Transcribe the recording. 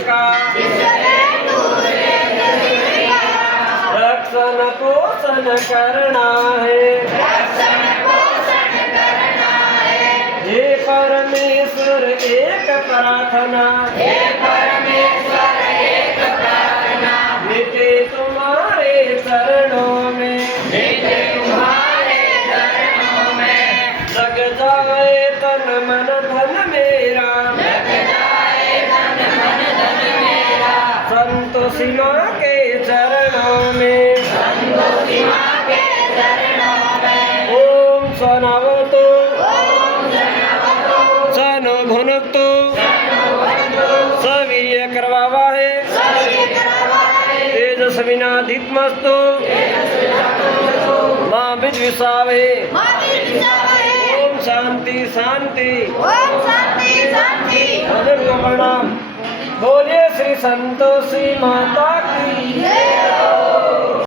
का रक्षण पोषण करना है। हे परमेश्वर एक प्रार्थना मिटे तुम्हारे चरणों में लग जाए तन मन धन मेरा संतोषी माँ के चरणों में ओम सनावतो सनो भुनक्तो सवीर्य करवावा है तेजस्विनाधित्मस्तु माँ विद्विषावे ओम शांति शांति प्रणाम। बोलिए श्री संतोषी माता की।